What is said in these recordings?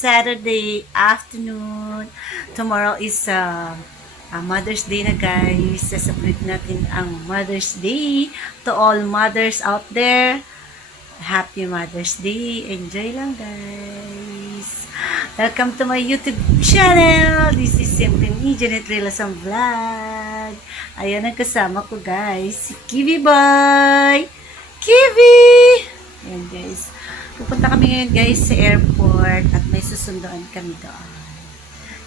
Saturday afternoon. Tomorrow is Mother's Day na guys. Celebrate natin ang Mother's Day. To all mothers out there, Happy Mother's Day. Enjoy lang guys. Welcome to my YouTube channel. This is simply me, Janet Relasan Vlog. Ayan ang kasama ko guys, si Kiwi Boy. Kiwi! Ayan guys. Pupunta kami ngayon guys sa airport at may susunduan kami doon.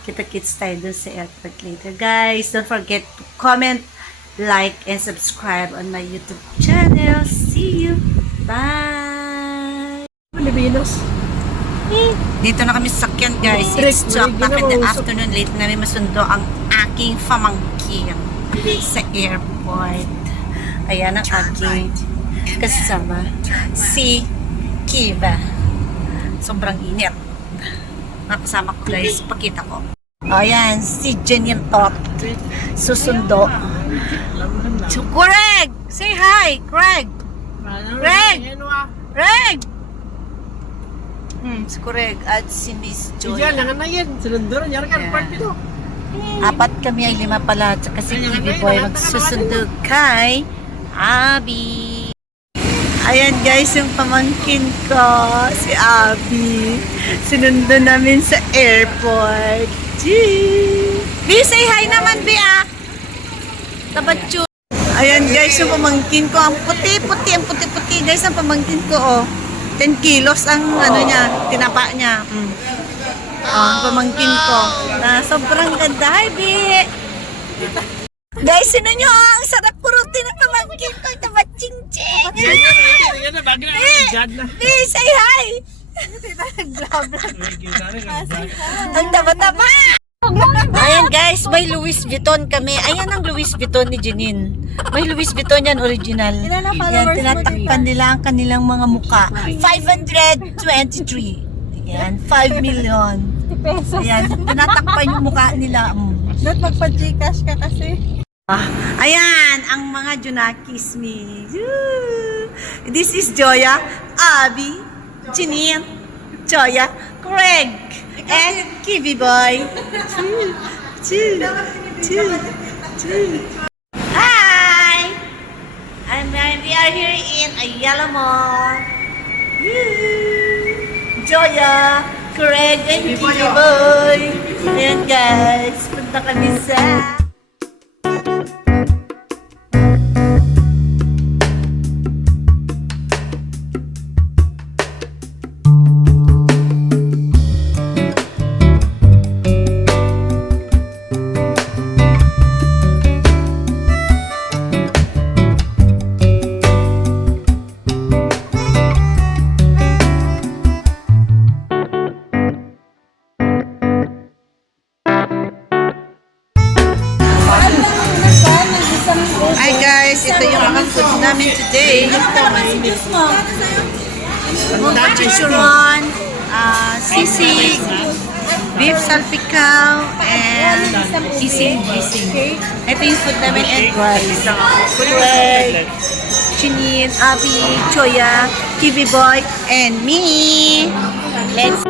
Kita-kits tayo doon sa airport later guys. Don't forget to comment, like, and subscribe on my YouTube channel. See you! Bye! Pilipinas. Dito na kami sa sakyan guys. It's 12 o'clock in the afternoon. Late namin masundo ang aking pamangkin sa airport. Ayan ang aking kasama. Si Kiva. Sobrang init. Nakasama ko guys. Pakita ko. Ayan. Si Janine Tot. Susundo. So, Greg! Say hi! Greg! Greg! Greg! Si Greg at si Miss Joy. Diyan, langan na yan. Sinunduran, yan kan, part ito. Apat kami ay 5 pala. Tsaka si Kiwi Boy magsusundo kay Abby. Ayan guys, yung pamangkin ko, si Abby. Sinundo namin sa airport. Gee! Bi, say hi naman, Bi, ah! Tabatyo. Ayan guys, yung pamangkin ko. Ang puti-puti, ang puti-puti guys, ang pamangkin ko, oh. 10 kilos ang ano niya, tinapa niya. Ang pamangkin ko. Na sobrang ganda. Hi, Bi! Guys, sino nyo? Ang sarap puruti ng pamangkin ko. Ito ba, ching-ching? Bi, say hi! Ang taba-taba! Ayan guys, may Louis Vuitton kami. Ayan ang Louis Vuitton ni Janine. May Louis Vuitton yan, original. Yan, tinatakpan nila ang kanilang mga muka. 523. Ayan, 5 million. Ayan, tinatakpan yung muka nila. Not magpa-Gcash ka kasi. Ayan, ang mga Junakis me. This is Joya, Abby, Janine, Joya, Craig, and Kiwi Boy. Two. Hi! And we are here in Ayala Mall. Joya, Craig, and Kiwi Boy. Ayan guys, punta kami sa... Hi guys, ito yung mga food namin today. Chicharon, sisig, beef salpicao, and gising. Ito yung food namin and rice. Greg, Janine, Abby, Choya, Kiwi Boy, and me. Let's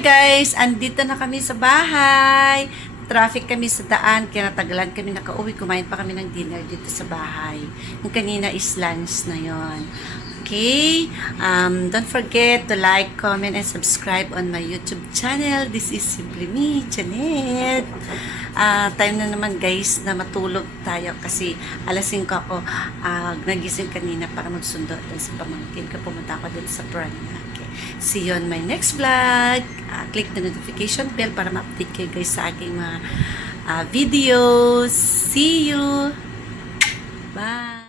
guys, andito na kami sa bahay. Traffic kami sa daan, kaya natagalan kami nakauwi. Kumain pa kami ng dinner dito sa bahay. Yung kanina is lunch na yon. Okay? Don't forget to like, comment, and subscribe on my YouTube channel. This is Simply Me, Janet. Time na naman guys na matulog tayo kasi alas 5 ako nagising kanina para magsundo dun sa pamangkin ko. Pumunta ako dun sa brand. Okay. See you on my next vlog. Click the notification bell para ma-update kayo guys sa aking mga videos. See you! Bye!